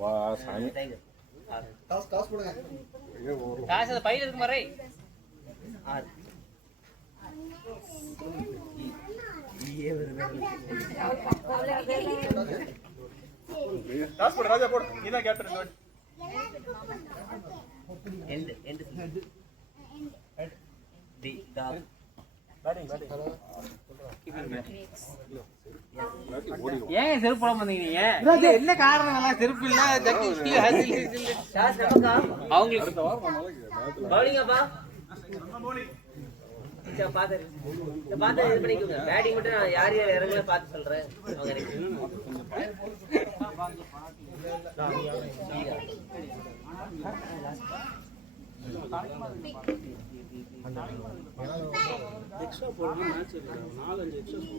வா சாமி. காசு போடுங்க. காசு அந்த பையில இருக்கு மாதிரி. காசு போடு ராஜா போடு. நீதான் கேட்டற. ஏன் செருப்பு போட மாட்டீங்க? என்ன காரணம்? எல்லாம் செருப்பு இல்ல அவங்களுக்கு இது பண்ணிக்கோங்க. பேட்டிங் மட்டும் நான் யார் யார் இறங்கல பார்த்து சொல்றேன். எக்ஸ்ட்ரா போடுறது மேட்ச் இல்ல. 4-5 எக்ஸ்ட்ரா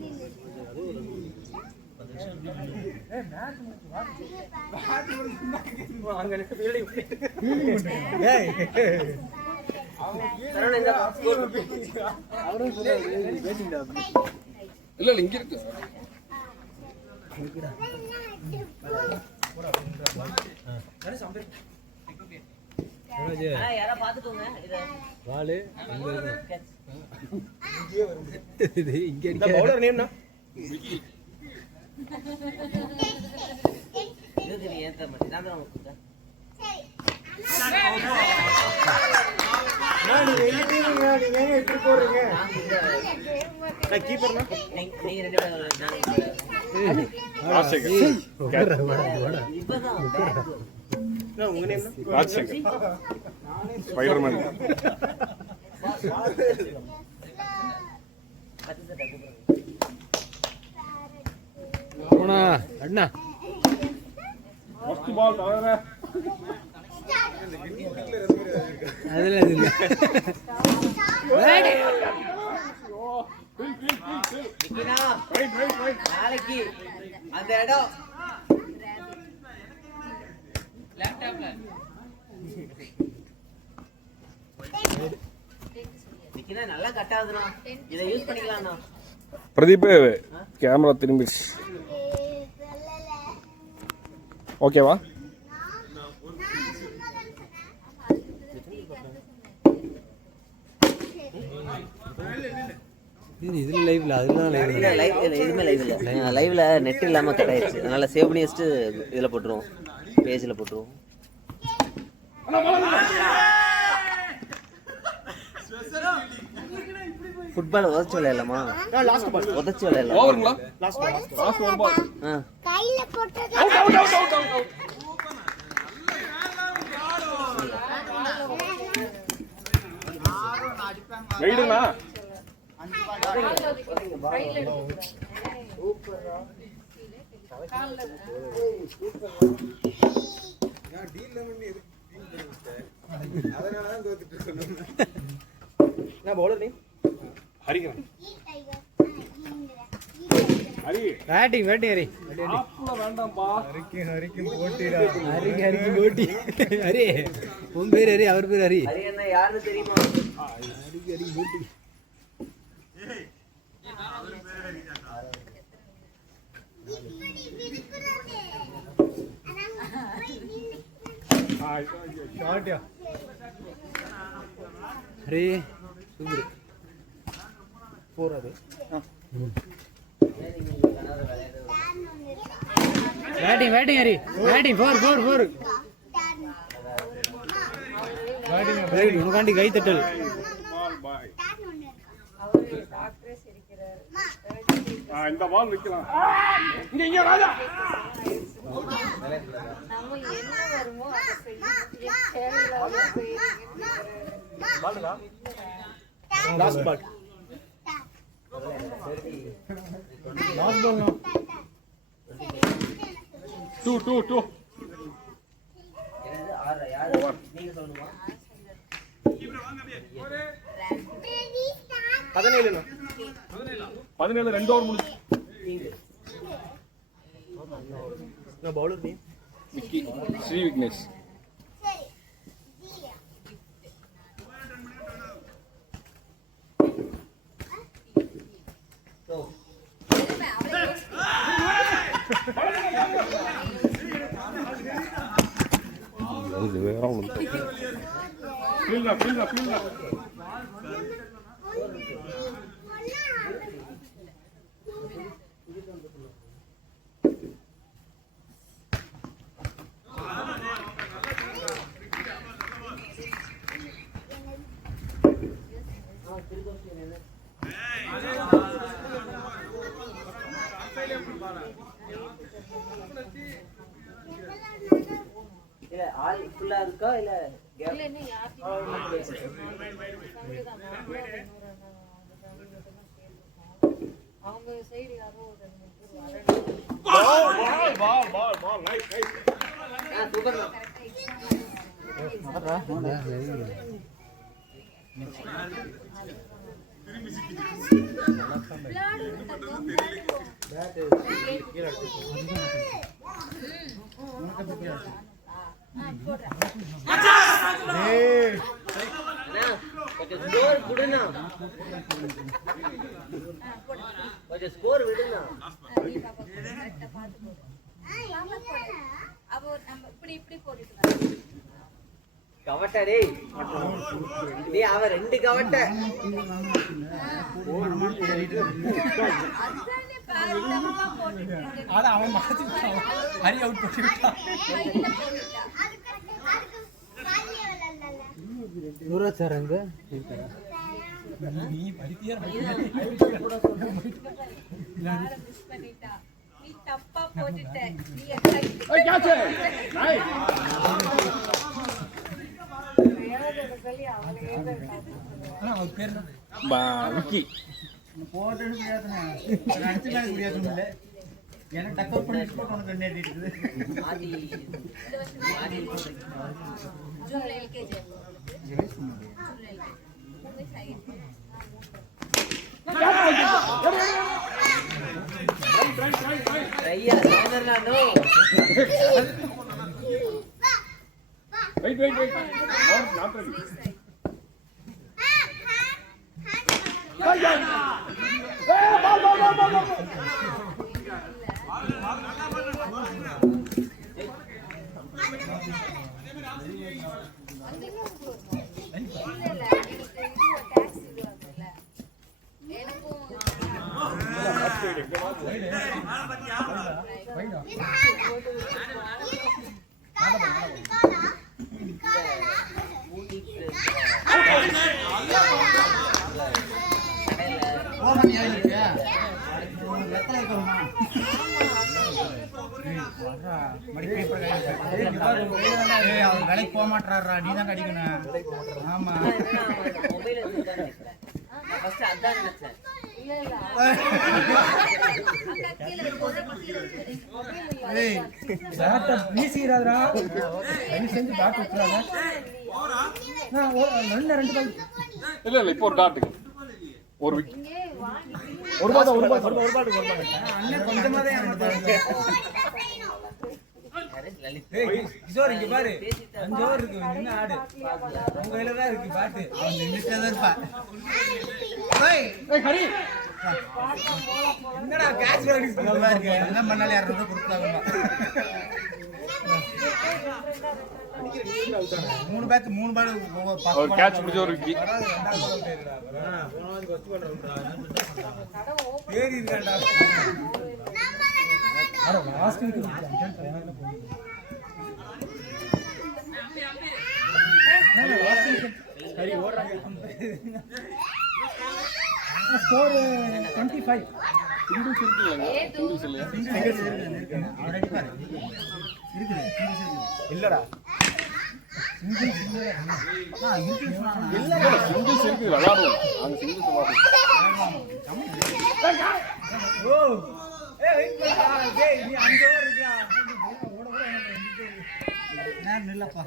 இல்ல இங்க இருக்கு. யாரா பாத்துக்கோங்க. இங்க இந்த பவுலர் நேம்னா இது ஏத்த மாதிரி நான் தான் உங்களுக்கு நீங்க எப்படி போறீங்க? நான் கீப்பர்னா நீங்க ரெண்டு பேரும் ராஜசேகர். உங்க நேம் ராஜசேகர். ஸ்பைடர்மேன். போனா அண்ணா ஃபர்ஸ்ட் பால் தவறே. அதுல இல்ல. நாளைக்கு அந்த இடம் லேப்டாப்ல நிக்கினா நல்லா கட் ஆகுதுனா. இத யூஸ் பண்ணிக்கலாம்னா. பிரதீப் கேமரா திரும்பிச்சு. ஓகேவா? இதுல லைவ்ல அதெல்லாம் லைவ்ல லைவ் எதுவுமே லைவ் இல்ல. லைவ்ல நெட் இல்லாம கட் ஆயிடுச்சு. அதனால சேவ் பண்ணி வச்சுட்டு இதுல போட்டுருவோம். பேஜ்ல போட்டுருவோம். ஃபுட்பால் உதச்சு விளையாடலாமா? லாஸ்ட் பால் உதச்சு விளையாடலாம். ஓவருங்களா? லாஸ்ட் பால் லாஸ்ட் ஒரு பால். கையில போட்டது out out out out out. வெயிடுனா அதனாலதான் தோத்துட்டு இருக்கணும். நான் bowler name Hariharan. Hari batting Hari ஆப்ல வேண்டாம்பா. ஹரிக்கு போட்டிடா. ஹரி போட்டி. ஹரி உன் பேர் ஹரி, அவர் பேர் ஹரி. ஹரி அண்ணா யாருன்னு தெரியுமா? ஹரி போட்டி. ஷார்ட்யா ஹரி சூப்பர். போறது பேட்டிங் ஹரி பேட்டிங் 4 ரைட். உனக்காண்டி கை தட்டல். பால் பாய். இந்த பால் நிக்கலாம். இங்க ராஜா. நம்ம என்ன வருமோ அதை செய்யணும். பால்டா லாஸ்ட் பால். லாஸ்ட் பால் 2 நீங்க சொல்லணுமா? 17 17 2 ஓவர் முடிச்சு. நான் பவுலர் நேம் விக்கி ஸ்ரீ விக்னேஷ். இல்ல ஆள் ஃபுல்லா இருக்கா இல்ல இல்ல இன்னும் யார்கிட்டயும் அவங்க சைடு யாரோ ஒரு 2 பேர் பால் நைஸ் சூப்பர் கொஞ்சம் ஸ்கோர் விடுனா கொஞ்சம் ஸ்கோர் விடுனா கவட்ட டேய் நீ அவ 2 கவட்ட ஆனா அவன் மாத்திட்டான் ஹரி அவுட் பண்ணிட்டான் நூறாச்சாரங்க நீ பரித்தியா நீ தப்பா போட்டுட்ட நீ கேட்ச் நைஸ் ஆனா அவன் பேர் விக்கி போட்டது முடியாதுண்ணா அடிச்சு மேலே முடியாது இல்லை ஏன்னா டக்கப் பண்ணி போட்டு உனக்கு நேட்டி இருக்குது ஆதி ஜூன் எல்கேஜி ஐயா சாயந்தரம் நோ வெயிட் நாட் ரெடி வேலைக்கு போக மாட்டாரா நீ தான் அடிக்கணும் ஆமா மொபைல் ஃபர்ஸ்ட் அதான் நினைச்சேன் வீசிடாதா செஞ்சு பாட்டு வச்சுறாங்க இல்ல இப்போ ஒரு டாட்டுக்கு ஒரு விக்கி ஒரு பாட்டு அண்ணன் கொஞ்சமா தான் கிஷோர் இங்க பாரு 5 ஓவர் இருக்கு நின்னு ஆடு உங்க கையில தான் இருக்கு பாட்டு அவன் நின்னுட்டே தான் இருப்பான் ஹரி என்னடா கேட்ச் வேற நல்லா இருக்கு என்ன பண்ணால 200 ரூபாய் கொடுத்தாங்க 3 பேக் 3 பால் ஒரு கேட்ச் பிடிச்ச ஒரு விக்கி ஏறி இருக்கான்டா அட லாஸ்ட் வீக் சரி ஓடுறாங்க ஸ்கோர் 25 சிங்கிள்ஸ் இருக்குல்லங்க சிங்கிள்ஸ் இல்லையா சிங்கிள்ஸ் இருக்கு ஆல்ரெடி பாரு இருக்குது சிங்கிள்ஸ் இருக்கு இல்லடா சிங்கிள்ஸ் இல்ல சிங்கிள்ஸ் இருக்கு விளையாடுவோம் அந்த சிங்கிள்ஸ் விளையாடுவோம் ஓ வெயிட் பண்ணா டேய் நீ 5 ஓவர் இருக்கா ஓட ஓட நான் நில்லப்பா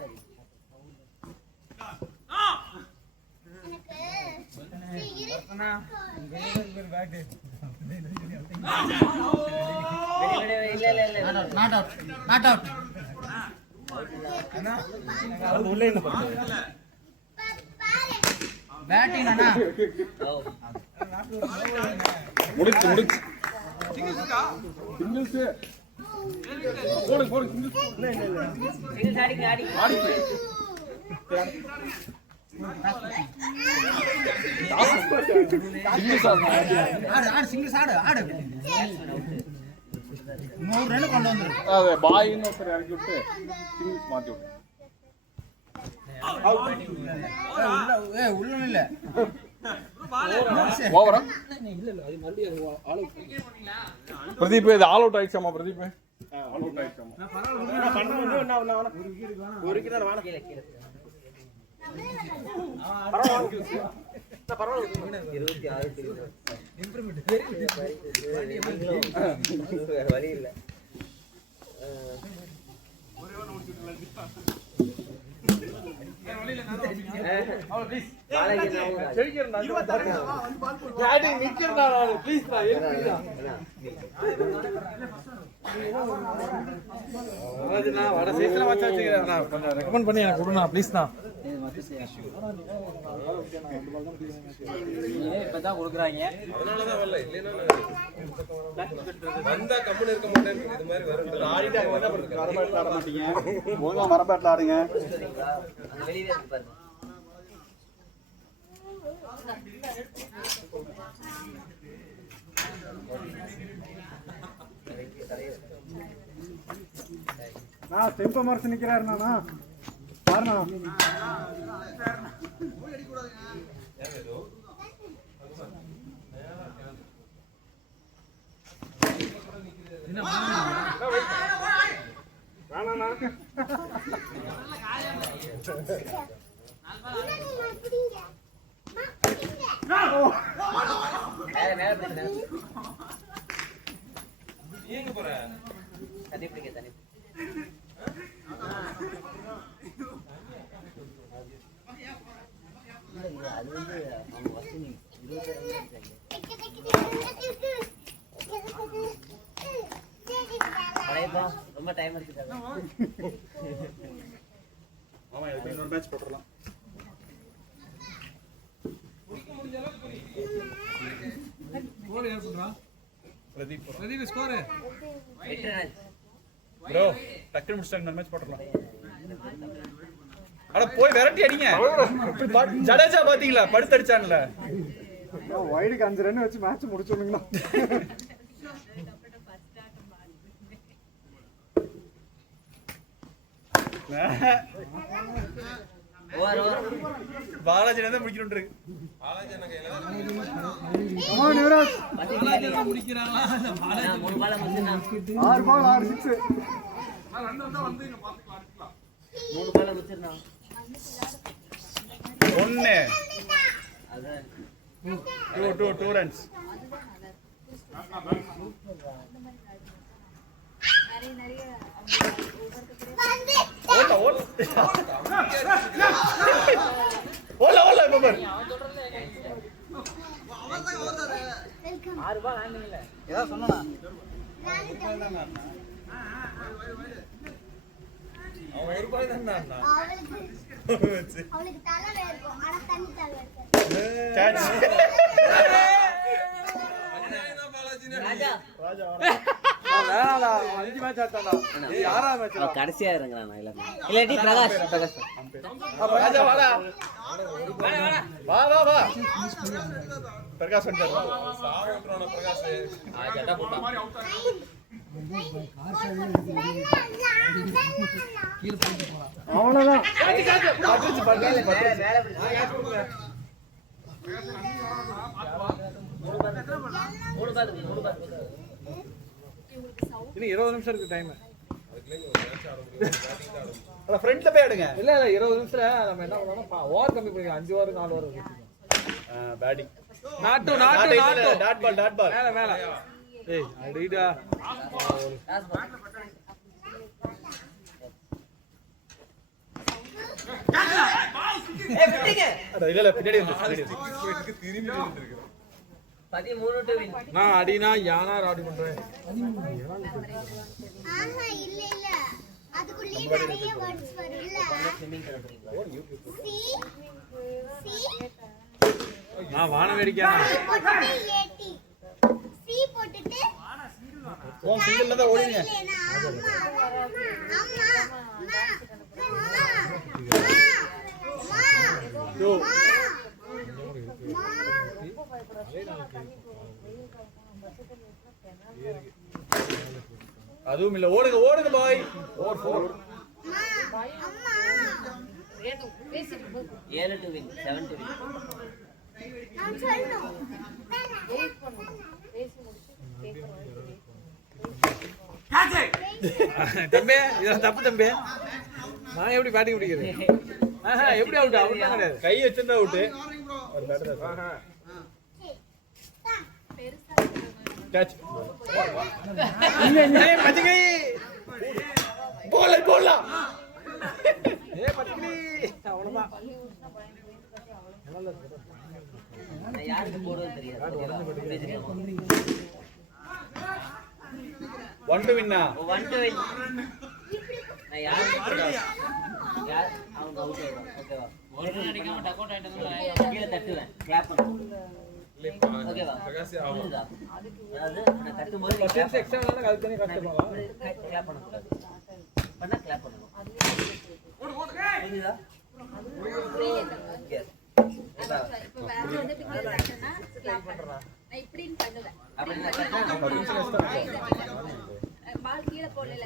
நாட் அவுட் உள்ள என்ன பண்ணுங்க பேட்டிங் அண்ணா முடிச்சு சிங்கிள்ஸ் போடு சிங்கிள்ஸ் சிங்கிள்ஸ் ஆடிங்க ஆடிச்சு சிங்கிள்ஸ் ஆடு இன்னொரு ரெண்டு கொண்டு வந்துரு. அது பாயின்னு ஒருத்தர் இறக்கி விட்டு சிங்கிள்ஸ் மாத்தி விட்டு உள்ள இல்ல ஓவரா இல்ல அது மறுபடியும் ஆல் அவுட். பிரதீப் இது ஆல் அவுட் ஆயிடுச்சாமா பிரதீப் ஆல் அவுட் ஆயிடுச்சாமா ஒரு விக்கெட் தான் வாங்க. வழி இல்ல. வட சைஸ்ல வச்சு வச்சுக்கிறேன். கொஞ்சம் ரெக்கமெண்ட் பண்ணி எனக்கு கொடுண்ணா ப்ளீஸ் தான். இப்பதான் கொடுக்குறாங்க. அதனாலதான் வரல. இல்லைன்னா வந்தா கம்முன்னு இருக்க மாட்டேன். இது மாதிரி வரும். ஆடிட்டாங்க வந்தா மரபாட்டில் ஆட மாட்டீங்க. ஒழுங்கா மரபாட்டில் ஆடுங்க. வெளியே இருக்கு பாருங்க. நான் டெம்போ மரத்து நிக்கிறாரு நானா பாருண்ணா. தண்ணி பிடிக்க தண்ணி அது வந்து அவங்க வசதி 20 ரொம்ப டைம் இருக்கு. ஆமா இதுக்கு இன்னொரு மேட்ச் போட்டுறலாம். பிரதீப் ஸ்கோர் ப்ரோ டக்கு முடிச்சிட்டாங்க. இன்னொரு மேட்ச் போட்டுறலாம். அட போய் விரட்டி அடிங்க. ஜடேஜா பாத்தீங்களா படுத்து அடிச்சான்ல. வைடுக்கு 5 ரன் வச்சு மேட்ச் முடிச்சுடுங்களா. பாலாஜி தான் முடிக்கணும் இருக்கு. முடிக்கிறாங்களா? 3 பால் முடிச்சுனா 6 பால் 6 6 3 பால் முடிச்சிரணும். 1 அதான் 2 ரன்ஸ். நிறைய ஓல ஓல ஓல ஓல பாபர் 6 பால் ஆடுனீங்கல ஏதோ சொன்னனா அவன் 1 பால் தான் ஆடுனா. அவளுக்கு தலை வேர்க்கும் ஆனா தண்ணி தலை வேர்க்கும். Catch Raja Raja வேணாடா 5 match ஆட்டாடா. இது 6ஆவது மேட்ச். அவன் கடைசியா இறங்குறானா இல்லாட்டி பிரகாஷ் ராஜா வாடா வா வா வா பிரகாஷ் வந்துட்டாரு. சாவட்றான பிரகாஷ். ஜட்டா போட்டான். அவ்வளவுதான். இன்னும் 20 நிமிஷம் இருக்கு டைம். அத ஃப்ரண்ட்ல போய் ஆடுங்க. இல்ல 20 நிமிஷத்துல நம்ம என்ன பண்ணோம்னா ஓவர் கம்மி பண்ணி 5 ஓவர் 4 ஓவர் இருக்கு. பேட்டிங் நாட்டு டாட் பால் மேல மேல. ஏய் அடிடா. இல்ல பின்னாடி வந்து 13 டு வின். நான் அடினா யானா ராடி பண்றேன். ஆஹா இல்ல இல்ல அதுக்குள்ளே நிறைய வேர்ட்ஸ் வரும்ல. சி நான் வான வேடிக்கையா போட்டுட்டு ஏடி சி போட்டுட்டு ஓ சிங்கிள்ல தான் ஓடுங்க. அம்மா அம்மா அம்மா அதுவும் இல்ல. ஓடுங்க ஓடுங்க பாய். ஓவர் 4. அம்மா அம்மா ரேட்டு பேசிட்டு போ. 7 to win, 7 to win. நான் சொல்லணும் வெயிட் பண்ணு. பேசி முடிச்சு கேக்குற வரைக்கும் வெயிட் பண்ணு. தம்பி இதெல்லாம் தப்பு தம்பி. நான் எப்படி பேட்டிங் பிடிக்கிறது? எப்படி அவுட்? அவுட் தான் கிடையாது. கை வச்சிருந்தா அவுட். ஒரு பேட்டர் தான். பெருசா கேட்ச். ஏய் பச்சை போல போல. பத்தினி அவ்வளவுதான். நான் யாருக்கு போடுவேன்னு தெரியாது. 1 to win. 1 to win. நான் யாருக்கு போடுவேன்? யார் அவங்க அவுட் ஆயிடும். ஓகேவா? ஒரு அடிக்காம டக் அவுட் ஆயிட்டதுல கீழ தட்டுவேன். கிளாப் பண்ணுவேன். ஓகேவா? புரியுதா? அதாவது நான் தட்டும்போது சென்ஸ் எக்ஸ்ட்ரா இருந்தா அதுக்கு தனி கஷ்டப்படலாம். கிளாப் பண்ண கூடாது. பண்ணா கிளாப் பண்ணணும். புரியுதா? இப்போ வேற வந்து பிக்கல் பண்ணா ஸ்லாப் பண்றேன். நான் இப்படின்னு பண்ணுவேன். பால் கீழ போடல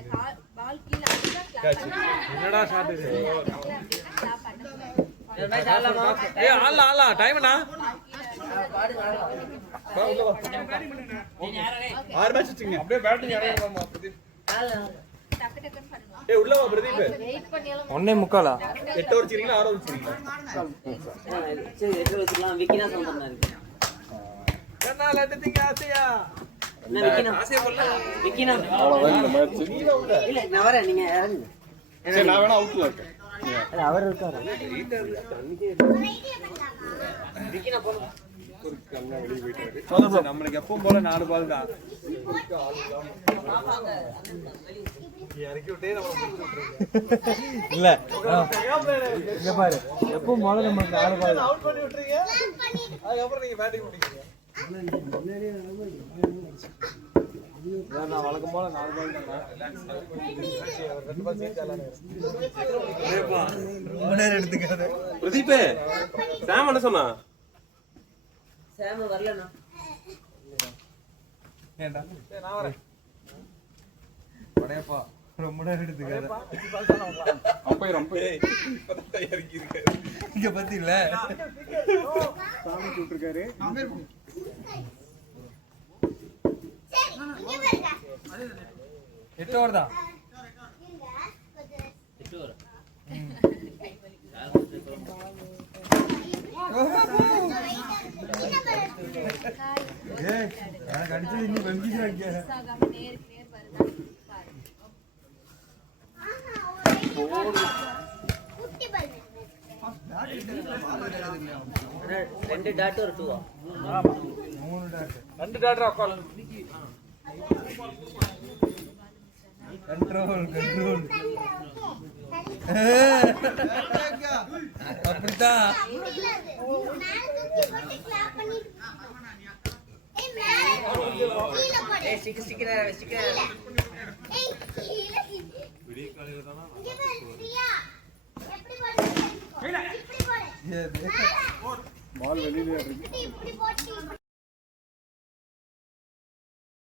பால் கீழ அடிச்சா ஸ்லாப் பண்ணுவேன். என்னடா ஷாட் இது? ஸ்லாப் பண்ணுவேன். இந்த மேட்ச் ஆடலாமா? ஏய் ஆடலாம் டைம்னா? ஆறு மேட்ச் வச்சுங்க. அப்படியே பேட்டிங் ஆடுறோமா பிரதீப்? டக்கு டக்குன்னு பண்ணுவோம். ஏய் உள்ள வா பிரதீப். வெயிட் பண்ணியாலும் 1:45. 8 ஓவர் வச்சிரீங்களா 6 ஓவர் வச்சிரீங்களா? சரி எது வச்சுக்கலாம். விக்கினா சொல்றேன் இருக்கு. என்ன லட்டுங்க ஆசையா? என்ன விக்கினா? விக்கினா இல்ல நான் வரேன். நீங்க இறங்குங்க. சரி நான் வேணா அவுட்ல இருக்கேன். அவர் இருக்காரு. ஒரு ஐடியா பண்ணலாமா விக்கினா போலாம். நம்மளுக்கு எப்பவும் போல 4 பால் தான். இல்ல இங்க பாரு எப்பவும் போல நம்ம 4 பால் அவுட் பண்ணி விட்டுறீங்க. பிளான் பண்ணி அதுக்கு அப்புறம் நீங்க பேட்டிங் முடிக்கிறீங்க. நான் வழக்கம் போல 4 பால் தான். ஒரு 2 பால் சேர்த்து ஆளானே. ரொம்ப நேரம் எடுத்துக்காத. பிரதீப் சாம் என்ன சொன்னா? சாம் வரலனா ஏண்டா சரி நான் வரேன். படையப்பா ரொம்ப நேரம் எடுத்துக்காத. இப்பதான் இறங்கி இருக்காரு. இங்க பத்தி இல்ல சாமி கூப்பிட்டுருக்காரு. சரி இங்க பாருங்க 8 ஓவர் தான். இருங்க கொஞ்சம் 8 ஓவர். ஏய் எனக்கு அடிச்சது இன்னும் வெம்பிக்கிறாங்க. ஆகாம நேருக்கு நேர் வருதா பாரு. ஆஹா ஒரு குட்டி பால் ரெண்டு டாட் ஒரு 2 ஆமா 3 டாட் 2 டாட் உட்கார்ந்து கண்ட்ரோல் அப்படிதான் மேல தூக்கி போட்டு கிளாப் பண்ணி ஏய் மேல கீழ போடு ஏய் ஸ்டிக்கர் ஏய் கீழ விடிய காலையில தானா இங்க பாரு பிரியா எப்படி போடு இப்படி போடு ஏது பால் வெளியில இருக்கு இப்படி போட்டு